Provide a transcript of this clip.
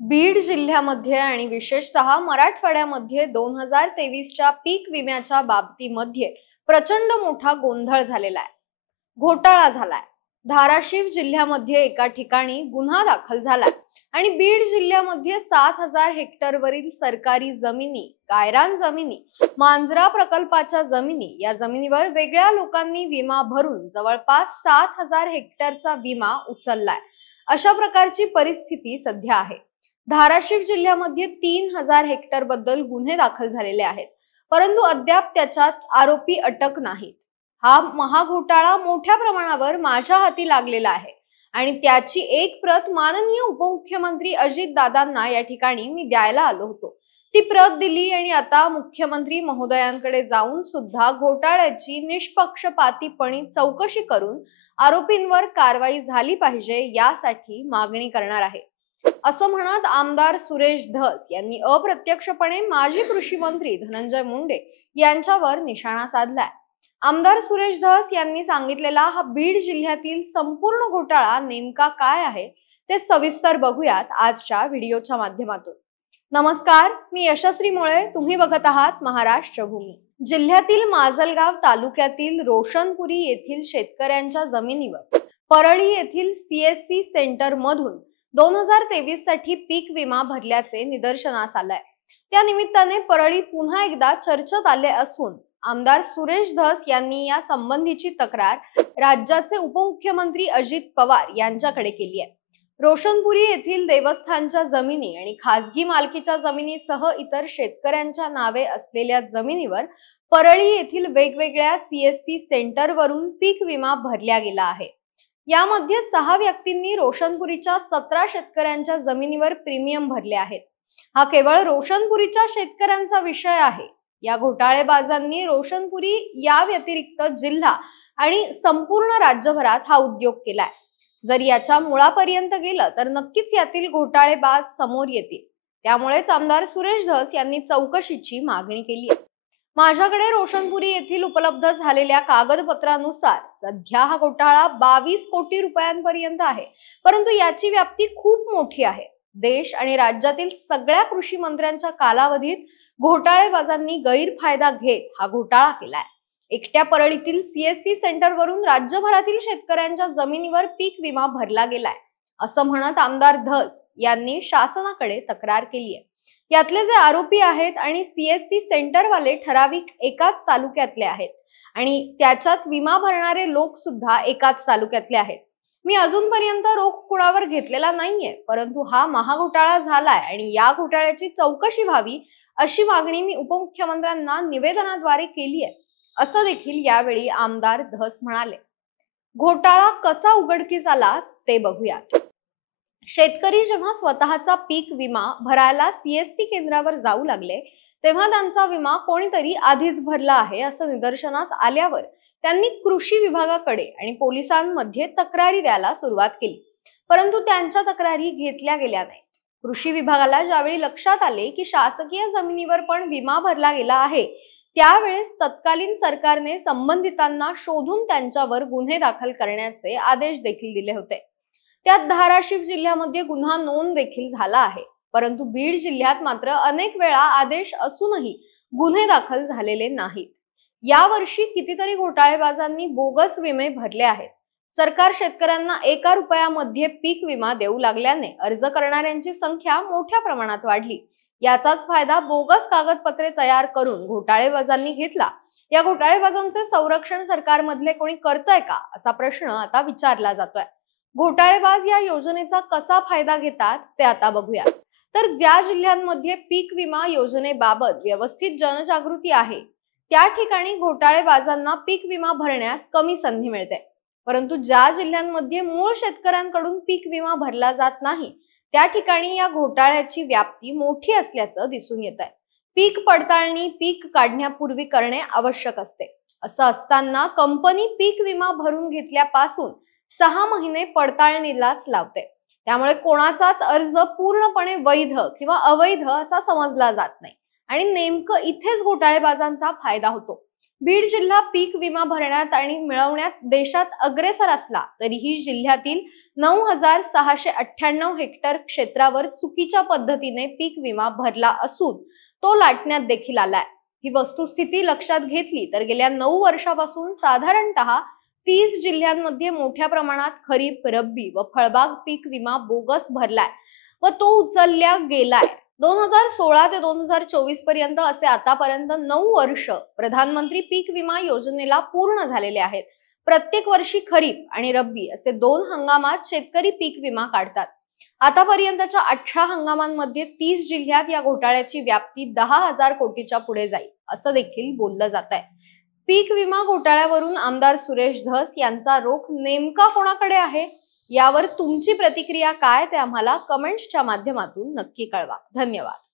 बीड जिल्ह्यामध्ये आणि विशेषतः मराठवाड्यामध्ये 2023च्या पीक विम्याच्या बाबतीमध्ये प्रचंड मोठा गोंधळ झालेला आहे. घोटाळा झालाय. धाराशिव जिल्ह्यामध्ये एका ठिकाणी गुन्हा दाखल झालाय आणि बीड जिल्ह्यामध्ये 7,000 हेक्टरवरील सरकारी जमिनी, गायरान जमिनी, मांजरा प्रकल्पाच्या जमिनी या जमिनीवर वेगळ्या लोकांनी विमा भरून जवळपास 7,000 हेक्टरचा विमा उचललाय. अशा प्रकारची परिस्थिती सध्या आहे. धाराशिव जिल्ह्यामध्ये 3,000 हेक्टर बद्दल गुन्हे दाखल झालेले आहेत, परंतु अद्याप त्याच्यात आरोपी अटक नाहीत. हा महाघोटाळा मोठ्या प्रमाणावर माझ्या हाती लागलेला आहे आणि त्याची एक प्रत माननीय उपमुख्यमंत्री अजित दादांना या ठिकाणी मी द्यायला आलो होतो. ती प्रत दिली आणि आता मुख्यमंत्री महोदयांकडे जाऊन सुद्धा घोटाळ्याची निष्पक्षपातीपणे चौकशी करून आरोपींवर कारवाई झाली पाहिजे यासाठी मागणी करणार आहे. असं म्हणत आमदार सुरेश धस यांनी अप्रत्यक्षपणे माजी कृषी मंत्री धनंजय मुंडे यांच्यावर निशाणा साधलाय. आमदार सुरेश धस यांनी सांगितलेला हा बीड जिल्ह्यातील संपूर्ण घोटाळा नेमका काय आहे ते सविस्तर बघूयात आजच्या व्हिडिओच्या माध्यमातून. नमस्कार, मी यशस्वी मुळे. तुम्ही बघत आहात महाराष्ट्र भूमी. जिल्ह्यातील माजलगाव तालुक्यातील रोशनपुरी येथील शेतकऱ्यांच्या जमिनीवर परळी येथील CSC सेंटर मधून 2023 साठी पीक विमा भरल्याचे निदर्शनास आलंय. त्या निमित्ताने परळी पुन्हा एकदा चर्चेत आले असून आमदार सुरेश धस यांनी या संबंधीची तक्रार राज्याचे उपमुख्यमंत्री अजित पवार यांच्याकडे केली आहे. रोशनपुरी येथील देवस्थानच्या जमिनी आणि खासगी मालकीच्या जमिनीसह इतर शेतकऱ्यांच्या नावे असलेल्या जमिनीवर परळी येथील वेगवेगळ्या CSC सेंटरवरून पीक विमा भरला गेला आहे. यामध्ये 6 व्यक्तींनी रोशनपुरीच्या 17 शेतकऱ्यांच्या जमिनीवर प्रीमियम भरले आहेत. हा केवळ रोशनपुरीच्या शेतकऱ्यांचा विषय आहे. या घोटाळेबाजांनी रोशनपुरी या व्यतिरिक्त जिल्हा आणि संपूर्ण राज्यभरात हा उद्योग केलाय. जर याच्या मुळापर्यंत गेलं तर नक्कीच यातील घोटाळेबाज समोर येतील. त्यामुळेच आमदार सुरेश धस यांनी चौकशीची मागणी केली आहे. माझ्याकडे रोशनपुरी येथील उपलब्ध झालेल्या कागदपत्रानुसार सध्या हा घोटाळा 22 कोटी रुपयांपर्यंत आहे, परंतु याची व्याप्ती खूप मोठी आहे. देश आणि राज्यातील सगळ्या कृषी मंत्र्यांच्या कालावधीत घोटाळेबाजांनी गैरफायदा घेत हा घोटाळा केलाय. एकट्या परळीतील CSC सेंटरवरून राज्यभरातील शेतकऱ्यांच्या जमिनीवर पीक विमा भरला गेलाय, असं म्हणत आमदार धस यांनी शासनाकडे तक्रार केली आहे. यातले जे आरोपी आहेत आणि CSC सेंटरवाले ठराविक एकाच तालुक्यातले आहेत आणि त्याच्यात विमा भरणारे लोक सुद्धा एकाच तालुक्यातले आहेत. मी अजूनपर्यंत रोख कुणावर घेतलेला नाहीये, परंतु हा महाघोटाळा झालाय आणि या घोटाळ्याची चौकशी व्हावी अशी मागणी मी उपमुख्यमंत्र्यांना निवेदनाद्वारे केली आहे, असं देखील यावेळी आमदार धस म्हणाले. घोटाळा कसा उघडकीस आला ते बघूयात. शेतकरी जेव्हा स्वतःचा पीक विमा भरायला CSC केंद्रावर जाऊ लागले तेव्हा त्यांचा विमा कोणीतरी आधीच भरला आहे असं निदर्शनास आल्यावर त्यांनी कृषी विभागाकडे आणि पोलिसांमध्ये तक्रारी द्यायला सुरुवात केली, परंतु त्यांच्या तक्रारी घेतल्या गेल्या नाहीत. कृषी विभागाला ज्यावेळी लक्षात आले की शासकीय जमिनीवर पण विमा भरला गेला आहे, त्यावेळेस तत्कालीन सरकारने संबंधितांना शोधून त्यांच्यावर गुन्हे दाखल करण्याचे आदेश देखील दिले होते. त्यात धाराशिव जिल्ह्यामध्ये गुन्हा नोंद देखील झाला आहे, परंतु बीड जिल्ह्यात मात्र अनेक वेळा आदेश असूनही गुन्हे दाखल झालेले नाहीत. यावर्षी कितीतरी घोटाळेबाजांनी बोगस विमे भरले आहेत. सरकार शेतकऱ्यांना 1 रुपयामध्ये पीक विमा देऊ लागल्याने अर्ज करणाऱ्यांची संख्या मोठ्या प्रमाणात वाढली. याचाच फायदा बोगस कागदपत्रे तयार करून घोटाळेबाजांनी घेतला. या घोटाळेबाजांचे संरक्षण सरकारमधले कोणी करतंय का असा प्रश्न आता विचारला जातोय. घोटाळेबाज या योजनेचा कसा फायदा घेतात ते आता बघूया. तर ज्या जिल्ह्यांमध्ये पीक विमा योजनेबाबत व्यवस्थित जनजागृती आहे त्या ठिकाणी घोटाळेबाजांना पीक विमा भरण्यास कमी संधी मिळते, परंतु ज्या जिल्ह्यांमध्ये मूळ शेतकऱ्यांकडून पीक विमा भरला जात नाही त्या ठिकाणी या घोटाळ्याची व्याप्ती मोठी असल्याचं दिसून येत आहे. पीक पडताळणी पीक काढण्यापूर्वी करणे आवश्यक असते. असं असताना कंपनी पीक विमा भरून घेतल्यापासून 6 महिने पडताळणीलाच लावते. त्यामुळे कोणाचाच अर्ज पूर्णपणे वैध किंवा अवैध असा समजला जात नाही आणि नेमकं इथेच घोटाळेबाजांचा फायदा होतो. बीड जिल्हा पीक विमा भरण्यात आणि मिळवण्यात देशात अग्रेसर असला तरीही जिल्ह्यातील 9,698 हेक्टर क्षेत्रावर चुकीच्या पद्धतीने पीक विमा भरला असून तो लाटण्यात देखील आलाय। ही वस्तुस्थिती लक्षात घेतली तर गेल्या 9 वर्षापासून साधारणतः 30 जिल्ह्यांमध्ये मोठ्या प्रमाणात खरीप, रब्बी व फळबाग पीक विमा बोगस भरलाय व तो उचलल्या गेलाय। 2016 ते 2024 पर्यंत असे आतापर्यंत 9 वर्ष प्रधानमंत्री पीक विमा योजनेला पूर्ण झालेले आहेत। प्रत्येक वर्षी खरीप आणि रब्बी असे 2 हंगामात शेतकरी पीक विमा काढतात। आतापर्यंतच्या 18 हंगामांमध्ये 30 जिल्ह्यात या घोटाळ्याची व्याप्ती 10,000 कोटीच्या पुढे जाईल असं देखील बोललं जात आहे। पीक विमा घोटाळ्यावरून आमदार सुरेश धस यांचा रोख नेमका कोणाकडे आहे, यावर तुमची प्रतिक्रिया काय ते आम्हाला कमेंट्सच्या माध्यमातून नक्की कळवा। धन्यवाद।